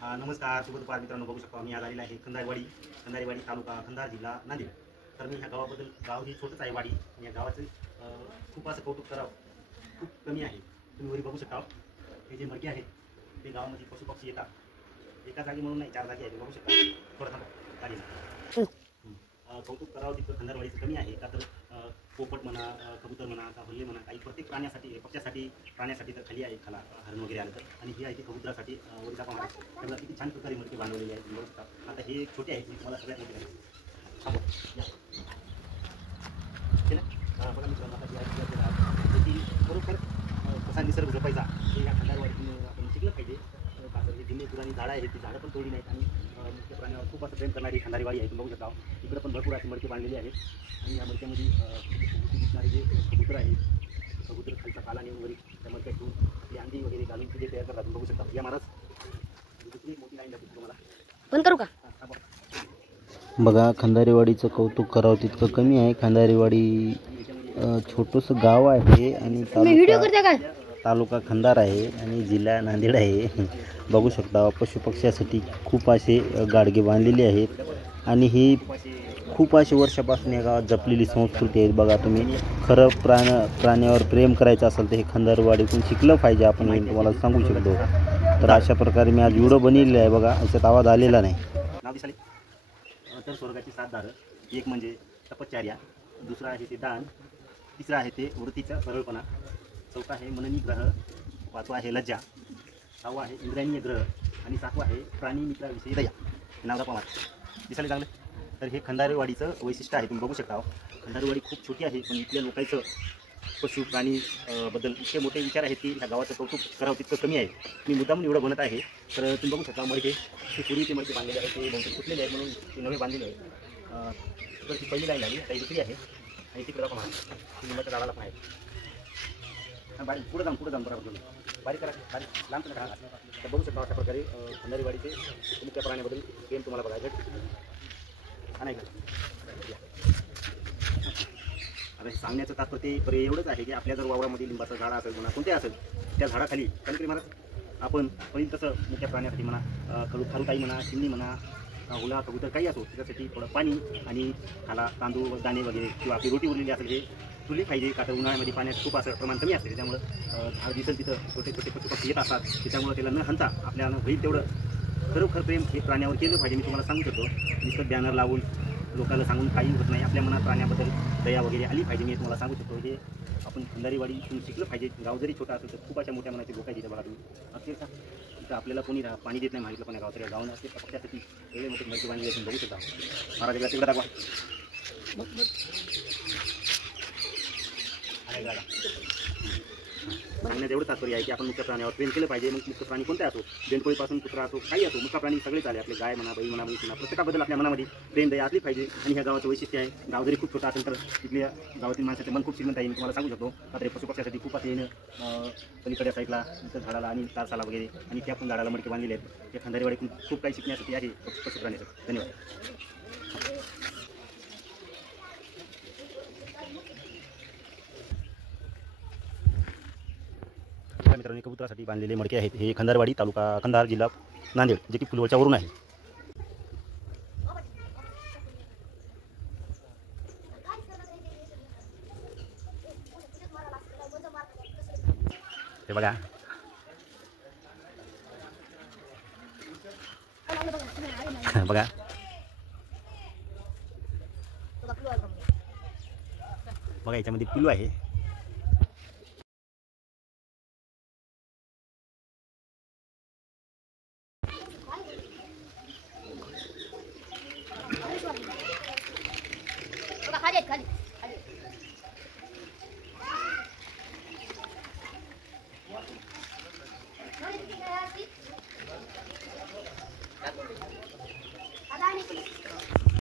नमस्कार, शुभ दुपार मित्रांनो. बघू शकतो आम्ही आज आलेला आहे खंदारेवाडी तालुका कंधार जिल्हा नांदेड. तर मी ह्या गावाबद्दल, गाव ही छोटंच आहे वाडी, आणि या गावाचं खूप असं कौतुक करावं खूप कमी आहे. तुम्ही वरी बघू शकता हे जे मडके आहेत ते गावामध्ये पशुपक्षी येतात. एका जागी म्हणून नाही, 4 जागी आहेत. बघू शकता. थोडं थांबा गाडी. कौतुक करावं तितकं खंदारवाडीचं कमी आहे का? तर पोपट म्हणा, कबूतर म्हणा, का हल्ले म्हणा, काही प्रत्येक प्राण्यासाठी, पक्ष्यासाठी, प्राण्यासाठी तर खाली आहे, खाला हरण वगैरे आलं तर. आणि ही आहे ती कबुतरासाठी वरचा पाहणार. त्याला किती छान प्रकारे मडके बांधवलेले आहेत. बघू शकता. आता हे छोटे आहेत, मी तुम्हाला सगळ्यात मोठे आहे. थांबा या केलं. बघा मित्रांनो, आता ही बरोबर कसा निसर्ग जपायचा हे या खंदारवाडीतून आपण शिकलं पाहिजे. हे जुनी पुराणी झाडं आहेत, ती झाडं पण तोडली नाहीत. आणि मुख्य प्राण्यावर खूप असं प्रेम करणारी खंदारीवाडी आहे. तुम्ही बघू शकता. इकडे पण भरपूर अशी मडके बांधलेली आहेत. आणि या मडक्यामध्ये दिसणारे जे कबूतर आहे, कबूतर खालचा पाला नेऊन वरी त्या मडक्यात ठेवून ती अंडी वगैरे घालून ते तयार करतात. तुम्ही बघू शकता. या महाराज दुसरी मोठी लाईन दाखवतो तुम्हाला. बंद करू का? बघा, खंदारेवाडीचं कौतुक करावं तितकं कमी आहे. खंदारेवाडी छोटंसं गाव आहे आणि तालुका खंदार आहे आणि जिल्हा नांदेड आहे. बघू शकता, पशुपक्ष्यासाठी खूप असे गाडगे बांधलेले आहेत. आणि ही खूप अशी वर्षापासून या गावात जपलेली संस्कृती आहे. बघा, तुम्ही खरं प्राण्यावर प्रेम करायचं असेल तर हे खंदारवाडीतून शिकलं पाहिजे. आपण हे तुम्हाला सांगू शकतो. तर अशा प्रकारे मी आज व्हिडिओ बनवलेला आहे. बघा, याच्यात आवाज आलेला नाही. नाव दिसाले तर स्वर्गाची 7 दारं. एक म्हणजे तपश्चर्या, दुसरा आहे ते दान, तिसरा आहे ते वृत्तीचा सरळपणा, चौथा आहे मननी ग्रह, 5वा आहे लज्जा, 6वा आहे इंद्रियनीय ग्रह, आणि 7वा आहे प्राणी मित्राविषयी दया. नावदा पाहणार दिसाले चांगलं. तर हे खंदारेवाडीचं वैशिष्ट्य आहे. तुम्ही बघू शकता. खंदारेवाडी खूप छोटी आहे, पण इथल्या लोकांचं पशु प्राणी बद्दल इतके मोठे विचार आहेत की ह्या गावाचं कौतुक करावं तितकं कमी आहे. मी मुद्दाम एवढं बनत आहे. तर तुम्ही बघू शकता मडके, ते पूर्वी ते मडके बांधलेले आहेत, ते बहुतेक फुटलेले आहेत म्हणून ते नवे बांधलेले आहेत. तर ती पहिली लाईन आली, काही दुसरी आहे. आणि तिकडं पण आहे, लिंबाच्या झाडाला पण आहे. बारीक पुढं जाऊन बरोबर बारीक करा, बारीक लांब करा. तर बघू शकता अशा प्रकारे खंदारेवाडीचे मुख्य प्राण्याबद्दल प्रेम तुम्हाला बघायचं नाही का? आता हे सांगण्याचं तात्पर्य एवढंच आहे की आपल्या जर वावरामध्ये लिंबाचं झाड असेल म्हणा, कोणते असेल, त्या झाडाखाली कणकरी महाराज आपण पहिली तसं मुख्य प्राण्यासाठी म्हणा, खरुताई म्हणा, चिमणी म्हणा, हुला, कबूतर काही असो, त्याच्यासाठी थोडं पाणी आणि खाला तांदूळ दाणे वगैरे किंवा आपली रोटी उरलेली असेल हे तुले पाहिजे. का तर उन्हाळ्यामध्ये पाण्यात खूप असं प्रमाण कमी असते. त्याच्यामुळं झाड दिसेल तिथं छोटे छोटे पशुपक्षी येत असतात. त्याच्यामुळं त्याला न हंता आपल्याला होईल तेवढं खरोखर प्रेम हे प्राण्यावर केलं पाहिजे. मी तुम्हाला सांगू शकतो. नुसतं बॅनर लावून लोकांना सांगून काही होत नाही. आपल्या मनात प्राण्याबद्दल दया वगैरे आली पाहिजे. मी तुम्हाला सांगू शकतो. हे आपण खंदारेवाडीतून शिकलं पाहिजे. गाव जरी छोटा असेल तर खूप अशा मोठ्या मनाचे लोक आहेत. बघा तुम्ही अक्षरशः तिथं आपल्याला कोणी पाणी देत नाही मागितलं पण या गावात. तर गावानं असे पक्षासाठी वेगळे मोठे माहिती बांधली असून बघू शकता. महाराजाला तिकडे दाखवा. सांगण्यात एवढं तात्पर्य आहे की आपण मुख्य प्राण्यावर प्रेम केलं पाहिजे. मग मुख्य प्राणी कोणते असो, बेंडकोळीपासून कुत्रा असो, काही असो, मुख्य प्राणी सगळे चाले. आपले गाय म्हणा, बैल म्हणा, म्हैस म्हणा, प्रत्येकाबद्दल आपल्या मनामध्ये प्रेम दया असली पाहिजे. आणि ह्या गावाचं वैशिष्ट्य आहे. गाव जरी खूप छोटा असेल तर इथल्या गावातील माणसाचे मन खूप श्रीमंत आहे. मी तुम्हाला सांगू शकतो. मात्र पशुपक्ष्यासाठी खूप असे पलीकडच्या साईडला इथं झाडाला आणि तारसाला वगैरे आणि त्या पण झाडाला मडके बांधलेले आहेत. त्या खंदारेवाडीतून खूप काही शिकण्यासाठी आहे पशुप्राण्याचं. धन्यवाद. मित्रांनो, कबुतरासाठी बांधलेले मडके आहेत. हे खंदारवाडी तालुका कंधार जिल्हा नांदेड, जे की फुलवळच्या वरून आहे. ते बघा. बघा बघा, याच्यामध्ये पिलू आहे.